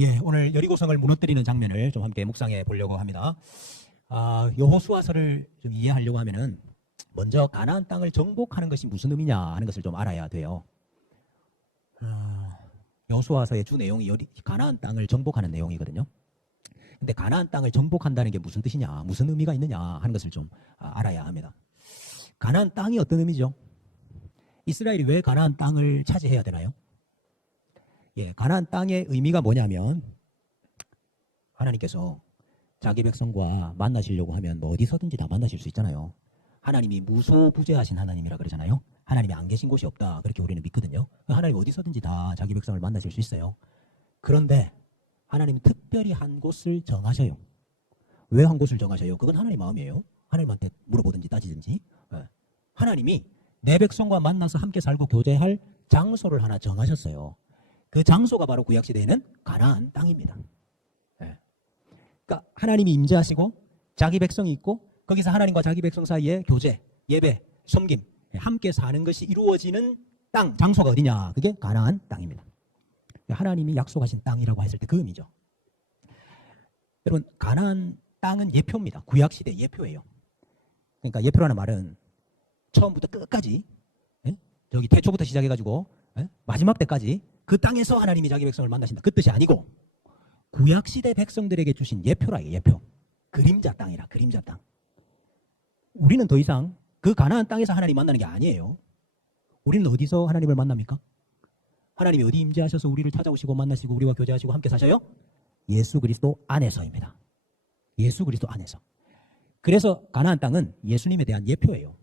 예, 오늘 여리고성을 무너뜨리는 장면을 좀 함께 묵상해 보려고 합니다. 여호수아서를 좀 이해하려고 하면은 먼저 가나안 땅을 정복하는 것이 무슨 의미냐 하는 것을 좀 알아야 돼요. 여호수아서의 주 내용이 가나안 땅을 정복하는 내용이거든요. 근데 가나안 땅을 정복한다는 게 무슨 뜻이냐, 무슨 의미가 있느냐 하는 것을 좀 알아야 합니다. 가나안 땅이 어떤 의미죠? 이스라엘이 왜 가나안 땅을 차지해야 되나요? 예, 가나안 땅의 의미가 뭐냐면 하나님께서 자기 백성과 만나시려고 하면 뭐 어디서든지 다 만나실 수 있잖아요. 하나님이 무소부재하신 하나님이라 그러잖아요. 하나님이 안 계신 곳이 없다 그렇게 우리는 믿거든요. 하나님 어디서든지 다 자기 백성을 만나실 수 있어요. 그런데 하나님은 특별히 한 곳을 정하셔요. 왜 한 곳을 정하셔요? 그건 하나님 마음이에요. 하나님한테 물어보든지 따지든지. 하나님이 내 백성과 만나서 함께 살고 교제할 장소를 하나 정하셨어요. 그 장소가 바로 구약시대에는 가나안 땅입니다. 그러니까 하나님이 임재하시고 자기 백성이 있고 거기서 하나님과 자기 백성 사이에 교제, 예배, 섬김, 함께 사는 것이 이루어지는 땅, 장소가 어디냐? 그게 가나안 땅입니다. 하나님이 약속하신 땅이라고 했을 때 그 의미죠. 여러분, 가나안 땅은 예표입니다. 구약시대 예표예요. 그러니까 예표라는 말은 처음부터 끝까지, 저기 태초부터 시작해가지고 마지막 때까지 그 땅에서 하나님이 자기 백성을 만나신다. 그 뜻이 아니고 구약시대 백성들에게 주신 예표라, 예표. 그림자 땅이라, 그림자 땅. 우리는 더 이상 그 가나안 땅에서 하나님 만나는 게 아니에요. 우리는 어디서 하나님을 만납니까? 하나님이 어디 임재하셔서 우리를 찾아오시고 만나시고 우리와 교제하시고 함께 사셔요? 예수 그리스도 안에서입니다. 예수 그리스도 안에서. 그래서 가나안 땅은 예수님에 대한 예표예요.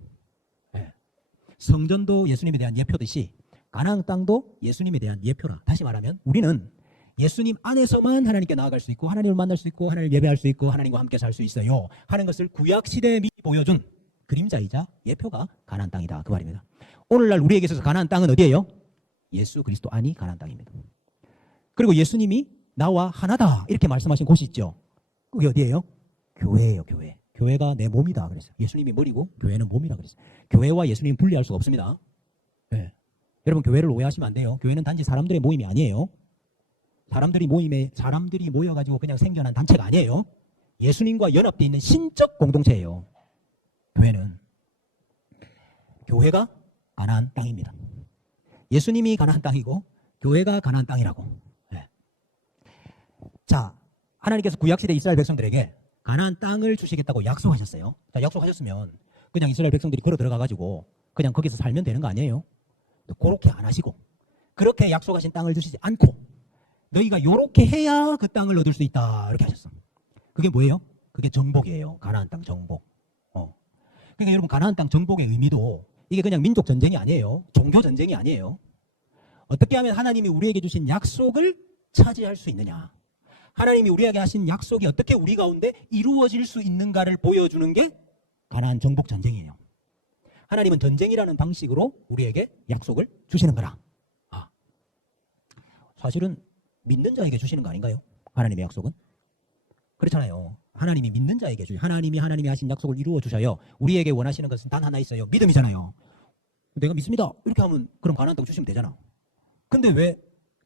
성전도 예수님에 대한 예표듯이 가나안 땅도 예수님에 대한 예표라. 다시 말하면 우리는 예수님 안에서만 하나님께 나아갈 수 있고 하나님을 만날 수 있고 하나님을 예배할 수 있고 하나님과 함께 살 수 있어요 하는 것을 구약시대에 미리 보여준 그림자이자 예표가 가나안 땅이다 그 말입니다. 오늘날 우리에게 있어서 가나안 땅은 어디예요? 예수 그리스도 안이 가나안 땅입니다. 그리고 예수님이 나와 하나다 이렇게 말씀하신 곳이 있죠. 그게 어디예요? 교회예요. 교회. 교회가 내 몸이다 그랬어요. 예수님이 머리고 교회는 몸이라 그랬어요. 교회와 예수님 분리할 수가 없습니다. 네. 여러분, 교회를 오해하시면 안 돼요. 교회는 단지 사람들의 모임이 아니에요. 사람들이 모여가지고 그냥 생겨난 단체가 아니에요. 예수님과 연합되어 있는 신적 공동체예요. 교회가 가나안 땅입니다. 예수님이 가나안 땅이고 교회가 가나안 땅이라고. 네. 자, 하나님께서 구약시대 이스라엘 백성들에게 가나안 땅을 주시겠다고 약속하셨어요. 자, 약속하셨으면 그냥 이스라엘 백성들이 걸어 들어가가지고 그냥 거기서 살면 되는 거 아니에요? 그렇게 안 하시고 그렇게 약속하신 땅을 주시지 않고 너희가 요렇게 해야 그 땅을 얻을 수 있다 이렇게 하셨어. 그게 뭐예요? 그게 정복이에요. 가나안 땅 정복. 그러니까 여러분, 가나안 땅 정복의 의미도 이게 그냥 민족 전쟁이 아니에요. 종교 전쟁이 아니에요. 어떻게 하면 하나님이 우리에게 주신 약속을 차지할 수 있느냐, 하나님이 우리에게 하신 약속이 어떻게 우리 가운데 이루어질 수 있는가를 보여주는 게 가나안 정복 전쟁이에요. 하나님은 전쟁이라는 방식으로 우리에게 약속을 주시는 거라. 사실은 믿는 자에게 주시는 거 아닌가요? 하나님의 약속은? 그렇잖아요. 하나님이 믿는 자에게 하나님이 하신 약속을 이루어 주셔요. 우리에게 원하시는 것은 단 하나 있어요. 믿음이잖아요. 내가 믿습니다 이렇게 하면 그럼 가나안 땅 주시면 되잖아. 근데 왜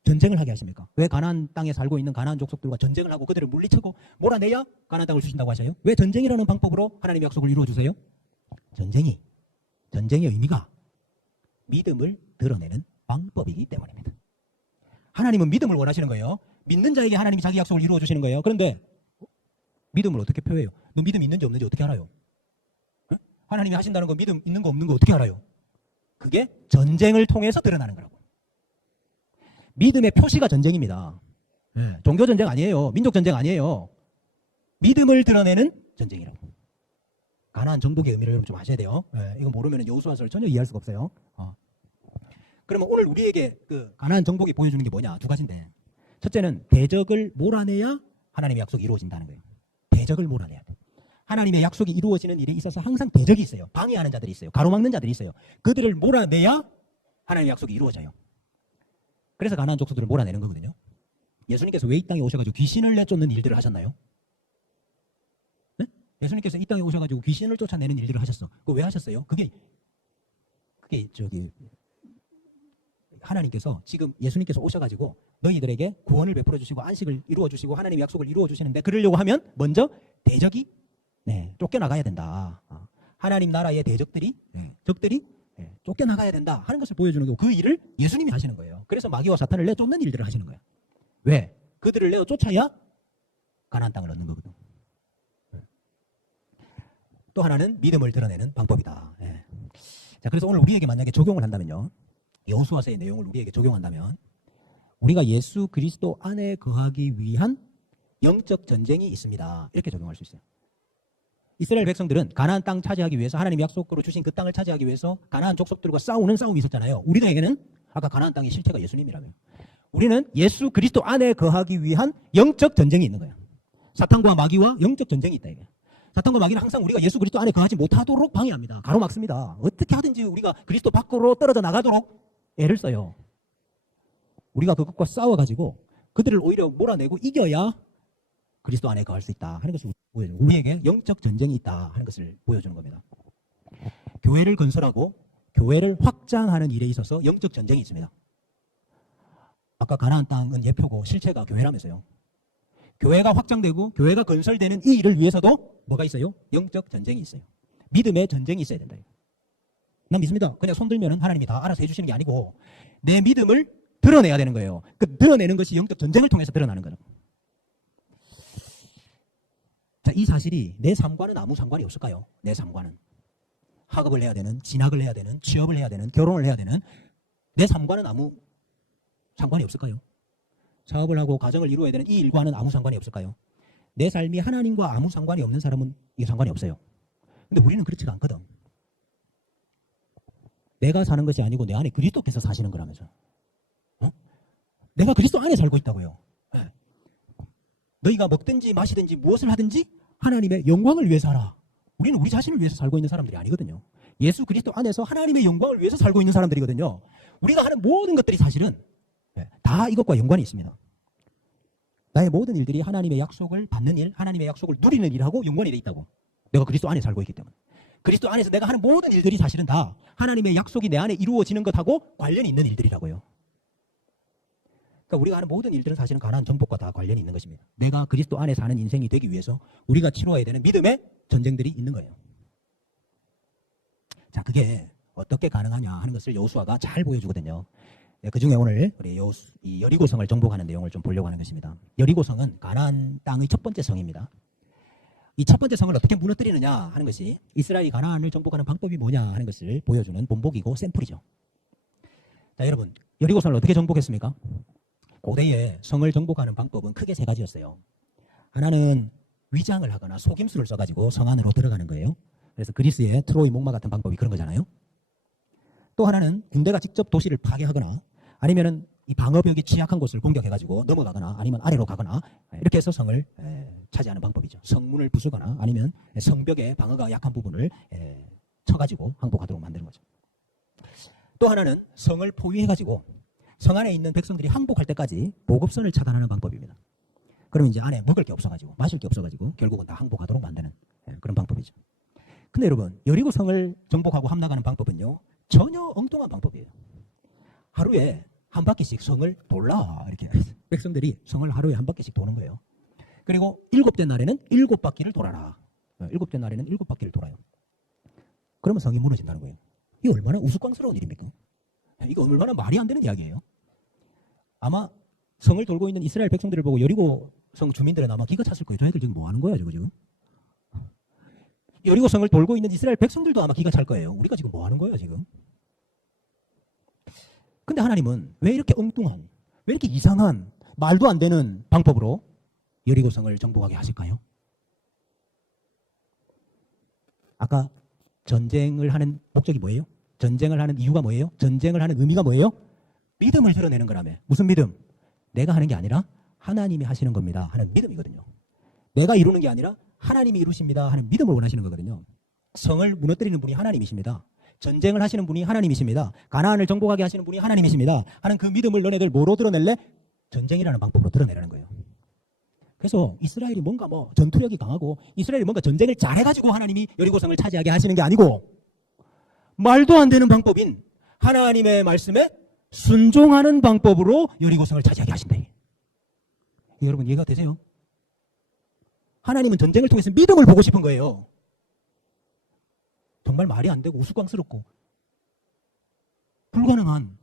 전쟁을 하게 하십니까? 왜 가나안 땅에 살고 있는 가나안 족속들과 전쟁을 하고 그들을 물리치고 몰아내야 가나안 땅을 주신다고 하셔요? 왜 전쟁이라는 방법으로 하나님의 약속을 이루어 주세요? 전쟁의 의미가 믿음을 드러내는 방법이기 때문입니다. 하나님은 믿음을 원하시는 거예요. 믿는 자에게 하나님이 자기 약속을 이루어 주시는 거예요. 그런데 믿음을 어떻게 표해요? 너 믿음 있는지 없는지 어떻게 알아요? 하나님이 하신다는 거 믿음 있는 거 없는 거 어떻게 알아요? 그게 전쟁을 통해서 드러나는 거라고. 믿음의 표시가 전쟁입니다. 종교 전쟁 아니에요. 민족 전쟁 아니에요. 믿음을 드러내는 전쟁이라고. 가나안 정복의 의미를 여러분 좀 아셔야 돼요. 이거 모르면 여호수아서를 전혀 이해할 수가 없어요. 그러면 오늘 우리에게 그 가나안 정복이 보여주는 게 뭐냐? 두 가지인데, 첫째는 대적을 몰아내야 하나님의 약속이 이루어진다는 거예요. 대적을 몰아내야 돼. 하나님의 약속이 이루어지는 일에 있어서 항상 대적이 있어요. 방해하는 자들이 있어요. 가로막는 자들이 있어요. 그들을 몰아내야 하나님의 약속이 이루어져요. 그래서 가나안 족속들을 몰아내는 거거든요. 예수님께서 왜 이 땅에 오셔가지고 귀신을 내쫓는 일들을 하셨나요? 네? 예수님께서 이 땅에 오셔가지고 귀신을 쫓아내는 일들을 하셨어. 그거 왜 하셨어요? 그게 하나님께서 지금 예수님께서 오셔가지고 너희들에게 구원을 베풀어 주시고 안식을 이루어 주시고 하나님의 약속을 이루어 주시는데 그러려고 하면 먼저 대적이 쫓겨나가야 된다. 하나님 나라의 대적들이 적들이 쫓겨나가야 된다 하는 것을 보여주는 거고 그 일을 예수님이 하시는 거예요. 그래서 마귀와 사탄을 내어 쫓는 일들을 하시는 거예요. 왜? 그들을 내어 쫓아야 가나안 땅을 얻는 거거든. 또 하나는 믿음을 드러내는 방법이다. 자, 그래서 오늘 우리에게 만약에 적용을 한다면요. 여호수아서의 내용을 우리에게 적용한다면 우리가 예수 그리스도 안에 거하기 위한 영적 전쟁이 있습니다. 이렇게 적용할 수 있어요. 이스라엘 백성들은 가나안 땅 차지하기 위해서 하나님이 약속으로 주신 그 땅을 차지하기 위해서 가나안 족속들과 싸우는 싸움이 있었잖아요. 우리들에게는 아까 가나안 땅의 실체가 예수님이라고요. 우리는 예수 그리스도 안에 거하기 위한 영적 전쟁이 있는 거예요. 사탄과 마귀와 영적 전쟁이 있다 이거예요. 사탄과 마귀는 항상 우리가 예수 그리스도 안에 거하지 못하도록 방해합니다. 가로막습니다. 어떻게 하든지 우리가 그리스도 밖으로 떨어져 나가도록 애를 써요. 우리가 그것과 싸워가지고 그들을 오히려 몰아내고 이겨야 그리스도 안에 거할 수 있다 하는 것을 보여줘요. 우리에게 영적 전쟁이 있다 하는 것을 보여주는 겁니다. 교회를 건설하고 교회를 확장하는 일에 있어서 영적 전쟁이 있습니다. 아까 가나안 땅은 예표고 실체가 교회라면서요. 교회가 확장되고 교회가 건설되는 이 일을 위해서도 뭐가 있어요? 영적 전쟁이 있어요. 믿음의 전쟁이 있어야 된다. 난 믿습니다. 그냥 손 들면 하나님이 다 알아서 해주시는 게 아니고 내 믿음을 드러내야 되는 거예요. 그 드러내는 것이 영적 전쟁을 통해서 드러나는 거죠. 자, 이 사실이 내 삶과는 아무 상관이 없을까요? 내 삶과는. 학업을 해야 되는, 진학을 해야 되는, 취업을 해야 되는, 결혼을 해야 되는 내 삶과는 아무 상관이 없을까요? 사업을 하고 가정을 이루어야 되는 이 일과는 아무 상관이 없을까요? 내 삶이 하나님과 아무 상관이 없는 사람은 이게 상관이 없어요. 근데 우리는 그렇지가 않거든. 내가 사는 것이 아니고 내 안에 그리스도께서 사시는 거라면서. 내가 그리스도 안에 살고 있다고요. 너희가 먹든지 마시든지 무엇을 하든지 하나님의 영광을 위해서 하라. 우리는 우리 자신을 위해서 살고 있는 사람들이 아니거든요. 예수 그리스도 안에서 하나님의 영광을 위해서 살고 있는 사람들이거든요. 우리가 하는 모든 것들이 사실은 다 이것과 연관이 있습니다. 나의 모든 일들이 하나님의 약속을 받는 일, 하나님의 약속을 누리는 일하고 연관이 돼 있다고. 내가 그리스도 안에 살고 있기 때문에. 그리스도 안에서 내가 하는 모든 일들이 사실은 다 하나님의 약속이 내 안에 이루어지는 것하고 관련이 있는 일들이라고요. 그러니까 우리가 하는 모든 일들은 사실은 가나안 정복과 다 관련이 있는 것입니다. 내가 그리스도 안에 사는 인생이 되기 위해서 우리가 치러야 되는 믿음의 전쟁들이 있는 거예요. 자, 그게 어떻게 가능하냐 하는 것을 여호수아가 잘 보여주거든요. 그 중에 오늘 우리 이 여리고성을 정복하는 내용을 좀 보려고 하는 것입니다. 여리고성은 가나안 땅의 첫 번째 성입니다. 이 첫 번째 성을 어떻게 무너뜨리느냐 하는 것이 이스라엘이 가나안을 정복하는 방법이 뭐냐 하는 것을 보여주는 본보기고 샘플이죠. 자, 여러분, 여리고성을 어떻게 정복했습니까? 고대에 성을 정복하는 방법은 크게 세 가지였어요. 하나는 위장을 하거나 속임수를 써가지고 성 안으로 들어가는 거예요. 그래서 그리스의 트로이 목마 같은 방법이 그런 거잖아요. 또 하나는 군대가 직접 도시를 파괴하거나 아니면은 이 방어벽이 취약한 곳을 공격해가지고 넘어가거나 아니면 아래로 가거나 이렇게 해서 성을 차지하는 방법이죠. 성문을 부수거나 아니면 성벽의 방어가 약한 부분을 쳐가지고 항복하도록 만드는 거죠. 또 하나는 성을 포위해가지고 성 안에 있는 백성들이 항복할 때까지 보급선을 차단하는 방법입니다. 그럼 이제 안에 먹을 게 없어가지고 마실 게 없어가지고 결국은 다 항복하도록 만드는 그런 방법이죠. 근데 여러분, 여리고 성을 정복하고 함락하는 방법은요 전혀 엉뚱한 방법이에요. 하루에 한 바퀴씩 성을 돌라 이렇게 백성들이 성을 하루에 한 바퀴씩 도는 거예요. 그리고 7째 날에는 7바퀴를 돌아라. 7째 날에는 7바퀴를 돌아요. 그러면 성이 무너진다는 거예요. 이게 얼마나 우스꽝스러운 일입니까? 이거 얼마나 말이 안 되는 이야기예요. 아마 성을 돌고 있는 이스라엘 백성들을 보고 여리고 성 주민들은 아마 기가 찼을 거예요. 저희들 지금 뭐 하는 거야 지금? 여리고 성을 돌고 있는 이스라엘 백성들도 아마 기가 찰 거예요. 우리가 지금 뭐 하는 거야 지금? 근데 하나님은 왜 이렇게 엉뚱한, 왜 이렇게 이상한, 말도 안 되는 방법으로 여리고 성을 정복하게 하실까요? 아까 전쟁을 하는 목적이 뭐예요? 전쟁을 하는 이유가 뭐예요? 전쟁을 하는 의미가 뭐예요? 믿음을 드러내는 거라며. 무슨 믿음? 내가 하는 게 아니라 하나님이 하시는 겁니다 하는 믿음이거든요. 내가 이루는 게 아니라 하나님이 이루십니다 하는 믿음을 원하시는 거거든요. 성을 무너뜨리는 분이 하나님이십니다. 전쟁을 하시는 분이 하나님이십니다. 가나안을 정복하게 하시는 분이 하나님이십니다 하는 그 믿음을 너네들 뭐로 드러낼래? 전쟁이라는 방법으로 드러내라는 거예요. 그래서 이스라엘이 뭔가 뭐 전투력이 강하고 이스라엘이 뭔가 전쟁을 잘해가지고 하나님이 여리고성을 차지하게 하시는 게 아니고 말도 안 되는 방법인 하나님의 말씀에 순종하는 방법으로 여리고성을 차지하게 하신다. 여러분 이해가 되세요? 하나님은 전쟁을 통해서 믿음을 보고 싶은 거예요. 정말 말이 안 되고 우스꽝스럽고 불가능한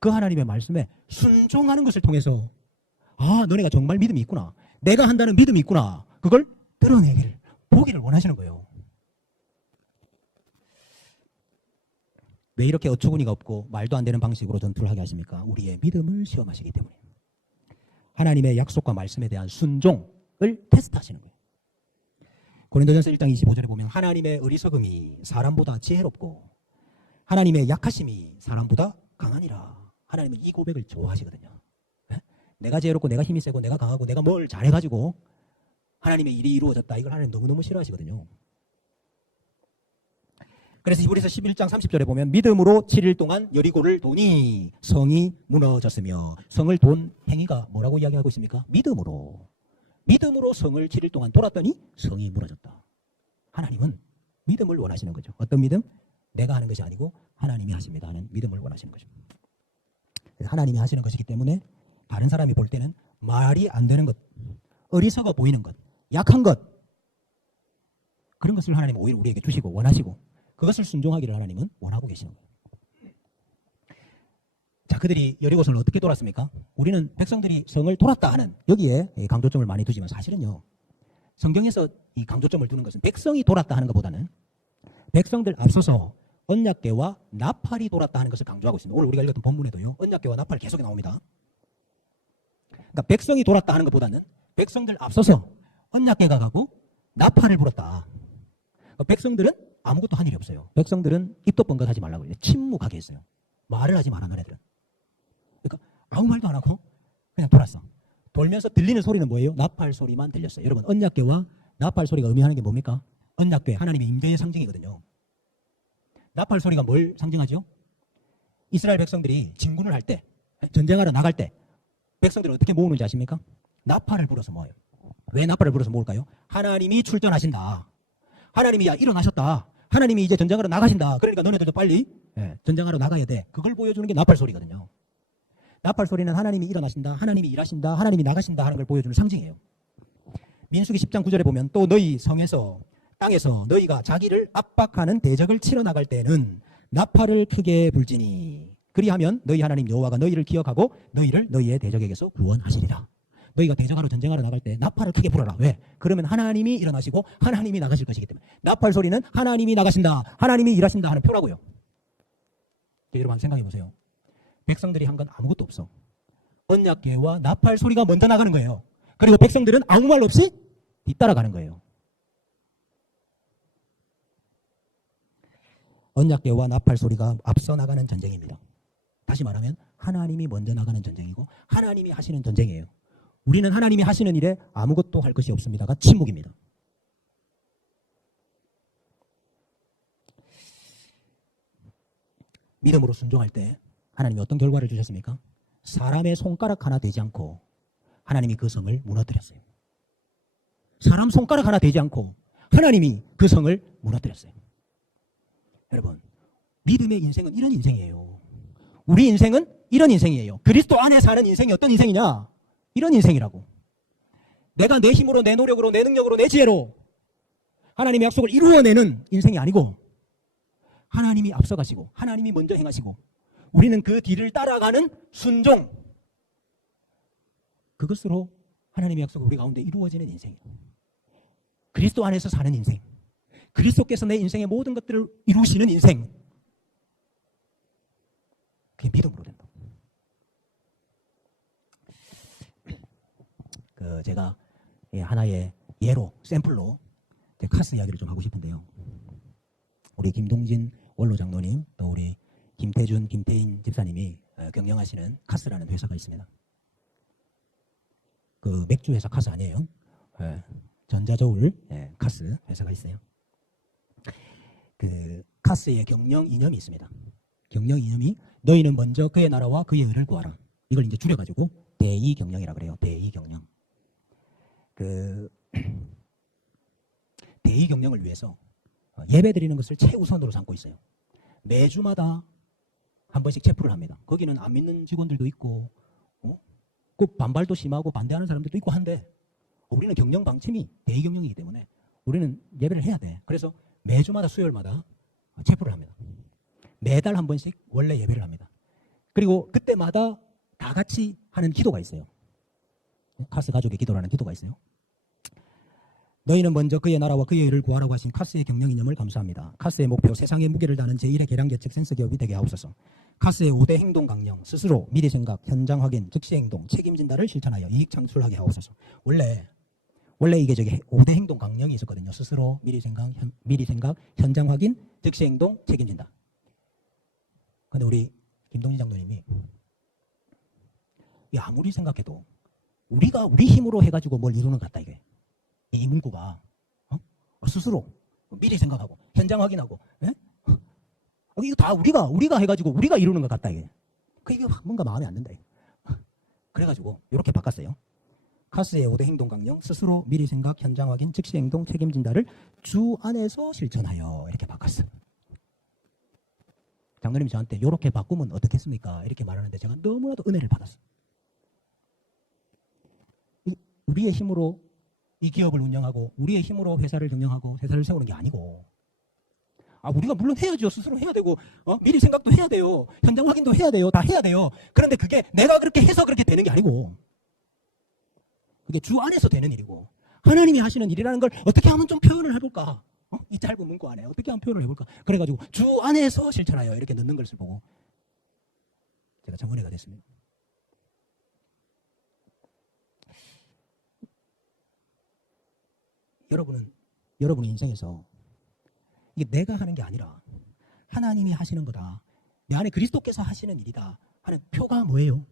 그 하나님의 말씀에 순종하는 것을 통해서 아, 너네가 정말 믿음이 있구나. 내가 한다는 믿음이 있구나. 그걸 드러내기를, 보기를 원하시는 거예요. 왜 이렇게 어처구니가 없고 말도 안 되는 방식으로 전투를 하게 하십니까? 우리의 믿음을 시험하시기 때문에. 하나님의 약속과 말씀에 대한 순종을 테스트하시는 거예요. 고린도전서 1장 25절에 보면 하나님의 어리석음이 사람보다 지혜롭고 하나님의 약하심이 사람보다 강하니라. 하나님은 이 고백을 좋아하시거든요. 내가 지혜롭고 내가 힘이 세고 내가 강하고 내가 뭘 잘해가지고 하나님의 일이 이루어졌다. 이걸 하나님 너무너무 싫어하시거든요. 그래서 히브리서 11장 30절에 보면 믿음으로 7일 동안 여리고를 도니 성이 무너졌으며 성을 돈 행위가 뭐라고 이야기하고 있습니까? 믿음으로 성을 7일 동안 돌았더니 성이 무너졌다. 하나님은 믿음을 원하시는 거죠. 어떤 믿음? 내가 하는 것이 아니고 하나님이 하십니다 하는 믿음을 원하시는 거죠. 하나님이 하시는 것이기 때문에 다른 사람이 볼 때는 말이 안 되는 것, 어리석어 보이는 것, 약한 것, 그런 것을 하나님은 오히려 우리에게 주시고 원하시고 그것을 순종하기를 하나님은 원하고 계시는 거예요. 자, 그들이 여리고성을 어떻게 돌았습니까? 우리는 백성들이 성을 돌았다 하는 여기에 강조점을 많이 두지만 사실은요, 성경에서 이 강조점을 두는 것은 백성이 돌았다 하는 것보다는 백성들 앞서서 언약궤와 나팔이 돌았다 하는 것을 강조하고 있습니다. 오늘 우리가 읽었던 본문에도요, 언약궤와 나팔이 계속 나옵니다. 그러니까 백성이 돌았다 하는 것보다는 백성들 앞서서 언약궤가 가고 나팔을 불었다. 그러니까 백성들은 아무것도 한 일이 없어요. 백성들은 입도 뻥긋하지 말라고 그래요. 침묵하게 했어요. 말을 하지 마라, 너네들은. 그러니까 아무 말도 안 하고 그냥 돌았어. 돌면서 들리는 소리는 뭐예요? 나팔 소리만 들렸어요. 여러분, 언약궤와 나팔 소리가 의미하는 게 뭡니까? 언약궤, 하나님의 임재의 상징이거든요. 나팔 소리가 뭘 상징하죠? 이스라엘 백성들이 진군을 할 때, 전쟁하러 나갈 때 백성들을 어떻게 모으는지 아십니까? 나팔을 불어서 모아요. 왜 나팔을 불어서 모을까요? 하나님이 출전하신다. 하나님이 일어나셨다. 하나님이 이제 전쟁하러 나가신다. 그러니까 너네들도 빨리 전쟁하러 나가야 돼. 그걸 보여주는 게 나팔 소리거든요. 나팔 소리는 하나님이 일어나신다, 하나님이 일하신다, 하나님이 나가신다 하는 걸 보여주는 상징이에요. 민수기 10장 9절에 보면 또 너희 성에서 땅에서 너희가 자기를 압박하는 대적을 치러 나갈 때는 나팔을 크게 불지니 그리하면 너희 하나님 여호와가 너희를 기억하고 너희를 너희의 대적에게서 구원하시리라. 너희가 대적하러 전쟁하러 나갈 때 나팔을 크게 불어라. 왜? 그러면 하나님이 일어나시고 하나님이 나가실 것이기 때문에. 나팔 소리는 하나님이 나가신다, 하나님이 일하신다 하는 표라고요. 여러분 생각해 보세요. 백성들이 한 건 아무것도 없어. 언약궤와 나팔 소리가 먼저 나가는 거예요. 그리고 백성들은 아무 말 없이 뒤따라가는 거예요. 언약궤와 나팔 소리가 앞서 나가는 전쟁입니다. 다시 말하면 하나님이 먼저 나가는 전쟁이고 하나님이 하시는 전쟁이에요. 우리는 하나님이 하시는 일에 아무것도 할 것이 없습니다가 침묵입니다. 믿음으로 순종할 때 하나님이 어떤 결과를 주셨습니까? 사람의 손가락 하나 되지 않고 하나님이 그 성을 무너뜨렸어요. 사람 손가락 하나 되지 않고 하나님이 그 성을 무너뜨렸어요. 여러분, 믿음의 인생은 이런 인생이에요. 우리 인생은 이런 인생이에요. 그리스도 안에 사는 인생이 어떤 인생이냐? 이런 인생이라고. 내가 내 힘으로, 내 노력으로, 내 능력으로, 내 지혜로 하나님의 약속을 이루어내는 인생이 아니고 하나님이 앞서가시고 하나님이 먼저 행하시고 우리는 그 뒤를 따라가는 순종, 그것으로 하나님의 약속이 우리 가운데 이루어지는 인생이에요. 그리스도 안에서 사는 인생, 그리스도께서 내 인생의 모든 것들을 이루시는 인생, 그게 믿음으로 된다. 제가 하나의 예로, 샘플로 카스 이야기를 좀 하고 싶은데요. 우리 김동진 원로 장로님, 또 우리 김태준, 김태인 집사님이 경영하시는 카스라는 회사가 있습니다. 그 맥주 회사 카스 아니에요. 전자저울 카스 회사가 있어요. 그 카스의 경영 이념이 있습니다. 경영 이념이 너희는 먼저 그의 나라와 그의 의를 구하라. 이걸 이제 줄여가지고 대의 경영이라 그래요. 대의 경영. 그 대의 경영을 위해서 예배 드리는 것을 최우선으로 삼고 있어요. 매주마다 한 번씩 체포를 합니다. 거기는 안 믿는 직원들도 있고 그 반발도 심하고 반대하는 사람들도 있고 한데 우리는 경영 방침이 대경영이기 때문에 우리는 예배를 해야 돼. 그래서 매주마다 수요일마다 체포를 합니다. 매달 한 번씩 원래 예배를 합니다. 그리고 그때마다 다 같이 하는 기도가 있어요. 카스 가족의 기도라는 기도가 있어요. 너희는 먼저 그의 나라와 그의 일을 구하라고 하신 카스의 경영 이념을 감수합니다. 카스의 목표, 세상의 무게를 다는 제1의 계량계측 센서 기업이 되게 하옵소서. 카스의 5대 행동 강령, 스스로 미리 생각, 현장 확인, 즉시 행동, 책임진다를 실천하여 이익 창출하게 하옵소서. 원래 이게 저기 5대 행동 강령이 있었거든요. 스스로 미리 생각, 현장 확인, 즉시 행동, 책임진다. 근데 우리 김동진 장로님이 아무리 생각해도 우리가 우리 힘으로 해가지고 뭘 이루는 것 같다 이게. 이 문구가 스스로 미리 생각하고 현장 확인하고 이거 다 우리가 해가지고 우리가 이루는 것 같다 이게. 이게 뭔가 마음에 안 든다. 그래가지고 이렇게 바꿨어요. 카스의 5대 행동 강령, 스스로 미리 생각, 현장 확인, 즉시 행동, 책임진다를 주 안에서 실천하여 이렇게 바꿨어요. 장로님이 저한테 이렇게 바꾸면 어떻겠습니까? 이렇게 말하는데 제가 너무나도 은혜를 받았어요. 우리의 힘으로 이 기업을 운영하고 우리의 힘으로 회사를 경영하고 회사를 세우는 게 아니고 우리가 물론 해야죠. 스스로 해야 되고 미리 생각도 해야 돼요. 현장 확인도 해야 돼요. 다 해야 돼요. 그런데 그게 내가 그렇게 해서 그렇게 되는 게 아니고 그게 주 안에서 되는 일이고 하나님이 하시는 일이라는 걸 어떻게 하면 좀 표현을 해볼까? 이 짧은 문구 안에 어떻게 하면 표현을 해볼까? 그래가지고 주 안에서 실천하여 이렇게 넣는 것을 보고 제가 참 은혜가 됐습니다. 여러분의 인생에서 이게 내가 하는 게 아니라 하나님이 하시는 거다. 내 안에 그리스도께서 하시는 일이다 하는 표가 뭐예요?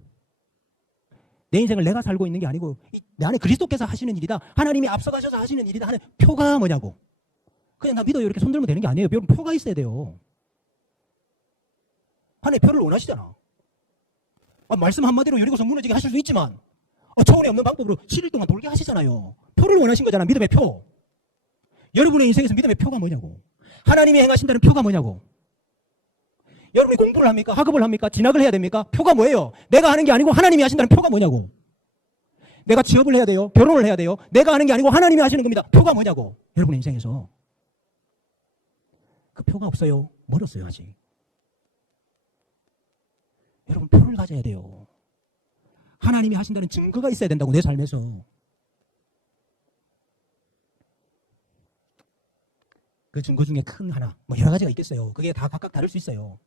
내 인생을 내가 살고 있는 게 아니고 내 안에 그리스도께서 하시는 일이다. 하나님이 앞서가셔서 하시는 일이다 하는 표가 뭐냐고. 그냥 나 믿어요 이렇게 손들면 되는 게 아니에요. 여러분 표가 있어야 돼요. 하나님 표를 원하시잖아. 말씀 한마디로 여리고서 무너지게 하실 수 있지만 처원에 없는 방법으로 7일 동안 돌게 하시잖아요. 표를 원하신 거잖아. 믿음의 표. 여러분의 인생에서 믿음의 표가 뭐냐고. 하나님이 행하신다는 표가 뭐냐고. 여러분이 공부를 합니까? 학업을 합니까? 진학을 해야 됩니까? 표가 뭐예요? 내가 하는 게 아니고 하나님이 하신다는 표가 뭐냐고. 내가 취업을 해야 돼요? 결혼을 해야 돼요? 내가 하는 게 아니고 하나님이 하시는 겁니다. 표가 뭐냐고. 여러분의 인생에서 그 표가 없어요. 멀었어요 아직. 여러분 표를 가져야 돼요. 하나님이 하신다는 증거가 있어야 된다고 내 삶에서. 그 증거 중에 큰 하나 여러 가지가 있겠어요. 그게 다 각각 다를 수 있어요.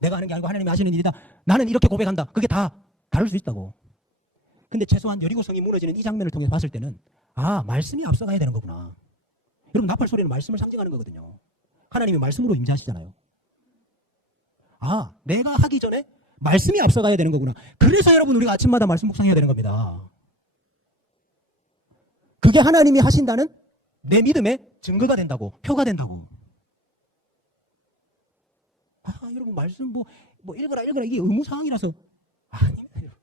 내가 하는 게 아니고 하나님이 하시는 일이다. 나는 이렇게 고백한다. 그게 다 다를 수 있다고. 근데 최소한 여리고성이 무너지는 이 장면을 통해서 봤을 때는 말씀이 앞서가야 되는 거구나. 여러분 나팔 소리는 말씀을 상징하는 거거든요. 하나님이 말씀으로 임재하시잖아요. 내가 하기 전에 말씀이 앞서가야 되는 거구나. 그래서 여러분 우리가 아침마다 말씀 묵상해야 되는 겁니다. 그게 하나님이 하신다는 내 믿음의 증거가 된다고. 표가 된다고. 여러분 말씀 읽어라 이게 의무사항이라서 아닙니다.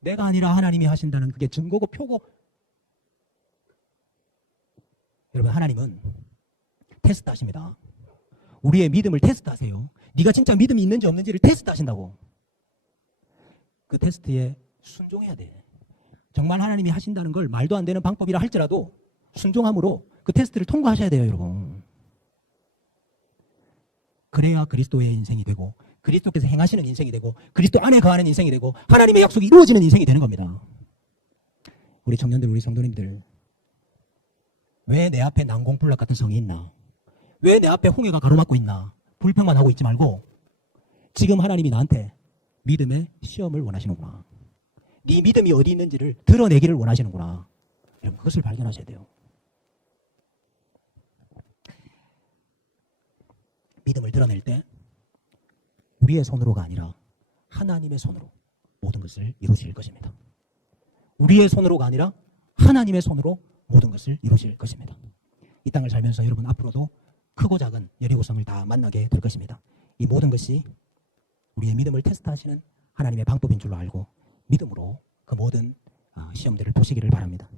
내가 아니라 하나님이 하신다는 그게 증거고 표고. 여러분 하나님은 테스트하십니다. 우리의 믿음을 테스트하세요. 네가 진짜 믿음이 있는지 없는지를 테스트하신다고. 그 테스트에 순종해야 돼. 정말 하나님이 하신다는 걸 말도 안 되는 방법이라 할지라도 순종함으로 그 테스트를 통과하셔야 돼요, 여러분. 그래야 그리스도의 인생이 되고 그리스도께서 행하시는 인생이 되고 그리스도 안에 거하는 인생이 되고 하나님의 약속이 이루어지는 인생이 되는 겁니다. 우리 청년들, 우리 성도님들, 왜 내 앞에 난공불락 같은 성이 있나? 왜 내 앞에 홍해가 가로막고 있나? 불평만 하고 있지 말고 지금 하나님이 나한테 믿음의 시험을 원하시는구나. 네 믿음이 어디 있는지를 드러내기를 원하시는구나. 여러분 그것을 발견하셔야 돼요. 믿음을 드러낼 때 우리의 손으로가 아니라 하나님의 손으로 모든 것을 이루실 것입니다. 우리의 손으로가 아니라 하나님의 손으로 모든 것을 이루실 것입니다. 이 땅을 살면서 여러분 앞으로도 크고 작은 여리고성을 다 만나게 될 것입니다. 이 모든 것이 우리의 믿음을 테스트하시는 하나님의 방법인 줄로 알고 믿음으로 그 모든 시험들을 보시기를 바랍니다.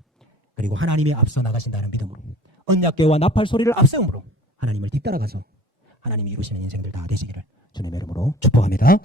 그리고 하나님이 앞서 나가신다는 믿음으로 언약궤와 나팔 소리를 앞세움으로 하나님을 뒤따라가서 하나님이 이루시는 인생들 다 되시기를 주님의 이름으로 축복합니다.